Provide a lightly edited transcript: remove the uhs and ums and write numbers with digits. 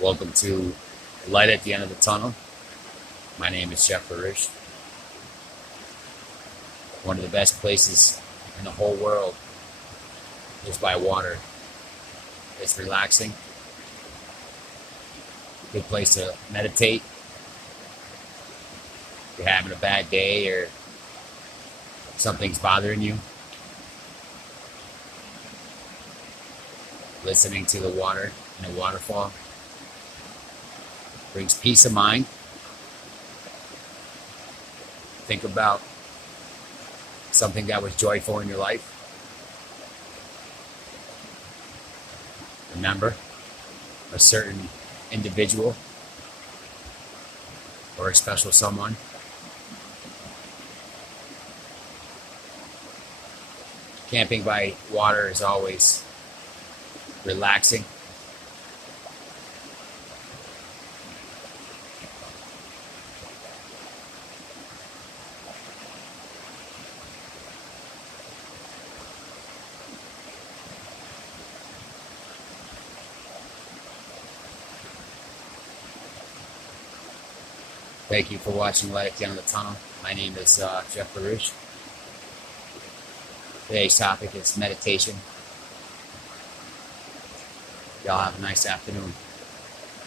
Welcome to Light at the End of the Tunnel. My name is Jeff Barish. One of the best places in the whole world is by water. It's relaxing. Good place to meditate. If you're having a bad day or something's bothering you, listening to the water in a waterfall brings peace of mind. Think about something that was joyful in your life. Remember a certain individual or a special someone. Camping by water is always relaxing. Thank you for watching Light at the End of the Tunnel. My name is Jeff Barish. Today's topic is meditation. Y'all have a nice afternoon.